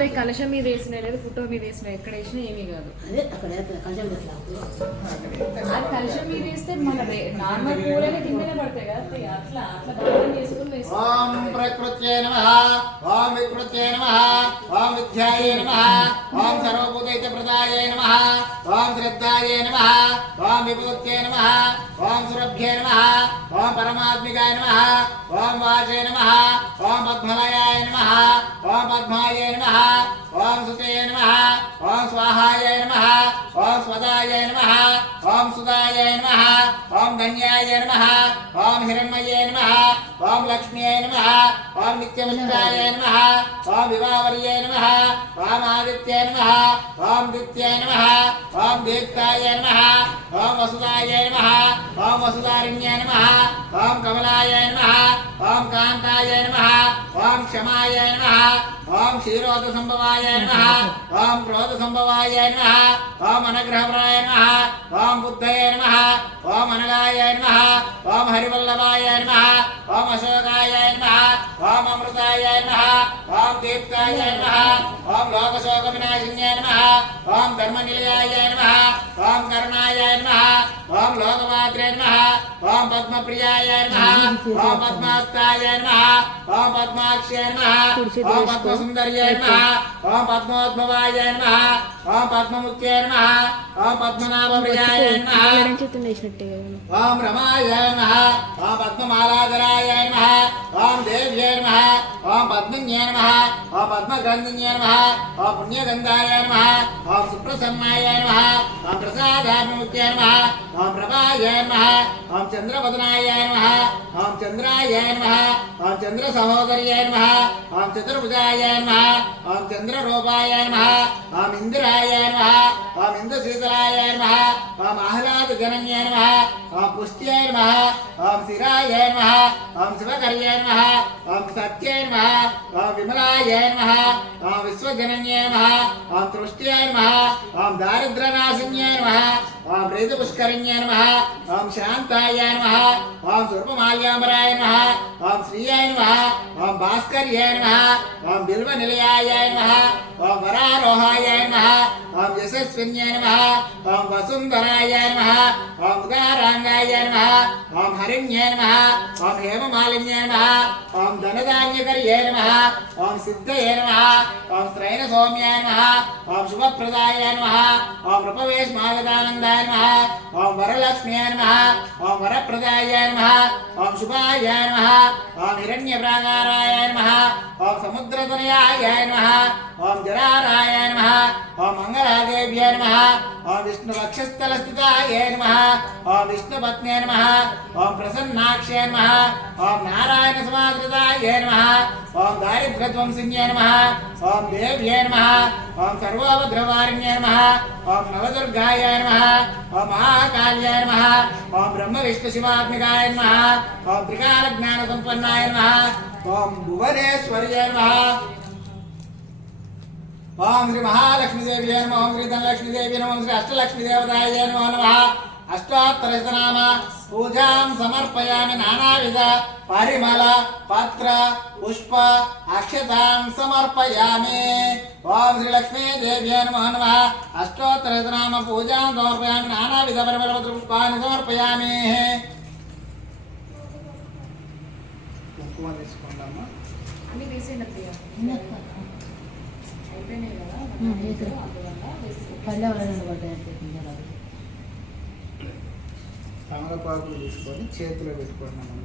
కాకపోతే కలశం మీద వేసిన లేదు ఫోటో మీద వేసిన ఎక్కడ వేసినా ఏమీ కాదు. అదే అక్కడ కలశం అది కలశం మీద వేస్తే మన నార్మల్ పూలనే కిందనే పడతాయి కదా, అట్లా అట్లా దానం చేసుకుని వేస్తాం. ఓం ప్రకృత్యై నమః, ఓం వికృత్యై నమః, ఓం విద్యాయై నమః, ఓం సర్వభూతైక ప్రదాయై నమః, ఓం శ్రద్ధాయై నమః, ఓం విభూత్యై నమః, ఓం సురభ్యై నమః, ఓం పరమాత్మికాయ నమః, ఓం వాచై నమః, ఓం పద్మలయాయ నమః, ఓం పద్మాయై నమః, ఓం సుతే నమః, ఓం స్వాహాయ నమః, ఓం స్వదాయ నమః, ఓం సుదాయ నమః, ఓం ధన్యాయ నమః, ఓం హిరణ్మయే నమః, ఓం లక్ష్మ్యై నమః, ఓం నిత్యమిత్రాయ నమః, ఓం వివావర్యై నమః, ఓం ఆదిత్యై నమః, ఓం దిత్యై నమః, ఓం దీప్తాయ నమః, ఓం వసుదాయ నమః, ఓం వసుదారిణ్యై నమః, ఓం కమలాయ నమః, ఓం కాంతాయ నమః, ఓం క్షమాయ నమః, ఓం క్షీరోద సంభవాయ నమః, ఓం క్రోధ సంభవాయ నమః, ఓం అనుగ్రహప్రాయ నమః, ఓం బుద్ధయ నమః, ఓం అనగాయ నమః, ఓం హరివల్లభాయ నమః, ఓం అశోకాయ నమః, ఓం అమృతాయ నమః, ఓం దీప్తాయ నమః, ఓం లోకశోక వినాశిన్యాయ నమః, ఓం ధర్మనిలయాయ నమః, ఓం కరుణాయ నమః, ఓం లోకమాత్రే నమః, ఓం పద్మప్రియాయ నమః, ఓం పద్మాస్తాయ నమః, ఓం పద్మాక్షయ నమః, ఓం పద్మసుందర్యాయ నమః, ఓం పద్మోద్భవాయ నమః, ఓం పద్మముఖ్యాయ నమః, ఓం పద్మనాభప్రియాయ నమః, ఓం రమాయ నమః, ఓం పద్మమాలాధరాయ నమః, ఓం దేవ్యై నమః, ఓం పద్మన్యై నమః, ఓం పద్మగంధిన్యై నమః, ఓం పుణ్యగంధాయ నమః, ఓం సుప్రసన్నాయ నమః, ఓం ప్రసాదాభిముఖ్యాయ నమః, ఓం ప్రభాయ నమః, ఓం చంద్రవదనాయ నమః, ఓం చంద్రాయ నమః, ఓం చంద్ర సహోదర్యాయ నమః, ఓం చతుర్భుజాయ నమః, ఓం చంద్రరూపాయ నమః, ఓం ఇంద్రాయ నమః, ఓం ఇంద్రశీతలాయ నమః, ఓం ఆహ్లాదజనన్యాయ నమః, ఓం పుష్ట్యాయ నమః, ఓం శిరాయ నమః, ఓం శివకర్యాయ నమః, ఓం సత్యాయ నమః, ఓం విమలాయ నమః, ఓం విశ్వజనన్యాయ నమః, ఓం తృష్ట్యాయ నమః, ఓం దారిద్ర్యనాశిన్యాయ నమః, ఓం ప్రీతపుష్కరిణ్యాయ నమః, ఓం శాంతాయ నమః, ఓం స్వర్పమాల్యాంబరాయ నమః, ఓం శ్రీయాయ నమః, ఓం భాస్కర్యాయ నమః, ఓం బిల్వనిలయాయ నమః, ఓం వరారోహాయ నమః, ఓం యశస్విన్యాయ నమః, ఓం వసుంధరాయ నమః, ఓం ఉదారాంగాయ నమః, ఓం హరిణ్యాయ నమః, ఓం హేమమాలిన్యాయ నమః, ఓం ధనధాన్యకర్యాయ నమః, ఓం సిద్ధయే నమః, ఓం శ్రైణ సౌమ్యాయ నమః, ఓం శుభప్రదాయ నమః, ఓం రూపవేశ్మాగతానందాయ నమః, ఓం వరలక్ష్మ్యాయ నమః, ఓం వరప్రదాయ నమః, ఓం శుభాయ నమః, ఓం హిరణ్యప్రాకారాయ నమః, ఓం సముద్రతనయాయ నమః, ఓం జరారాయ నమః, ఓం మంగళాదేవ్యాయ నమః, ఓం విష్ణువక్షస్థలస్థితాయ నమః, ఓం విష్ణుపత్న్యాయ నమః, ఓం ప్రసన్నాక్షాయ నమః, ఓం నారాయణ సమాధృతాయ నమః, ఓం దారిద్ర్యధ్వంసిన్యాయ నమః, ఓం దేవ్యాయ నమః, ఓం సర్వోపద్రవారిణ్యాయ నమః, ఓం నవదుర్గాయ నమః, ఓం మహాకాళ్యాయ నమః, ఓం బ్రహ్మ విష్ణు శివాత్మికాయ నమః, ఓం త్రికాల జ్ఞాన సంపన్నాయ నమః, ఓం భువనేశ్వర్యాయ నమః, ఓం శ్రీ మహాలక్ష్మీదేవి నమః, ఓం శ్రీ ధనలక్ష్మీదేవి నమః, ఓం శ్రీ అష్టలక్ష్మీదేవతాయ నమో నమః. అష్టాత్తరశతనామ పూజాం సమర్పయామి. నానావిధ పరిమళ పత్ర పుష్ప అక్షతాం సమర్పయామి. ఓం శ్రీ లక్ష్మీదేవి నమో నమః. అష్టోత్తరశతనామ పూజాం సమర్పయామి. నానావిధ పరిమళ పత్ర పుష్పాన్ని సమర్పయామి. కుంకుమ తీసుకుంటామా? అన్ని తీసేయండి ప్రియా, అయిపోయినాయి కదా తమలపాకులు తీసుకొని చేతిలో పెట్టుకున్నాం.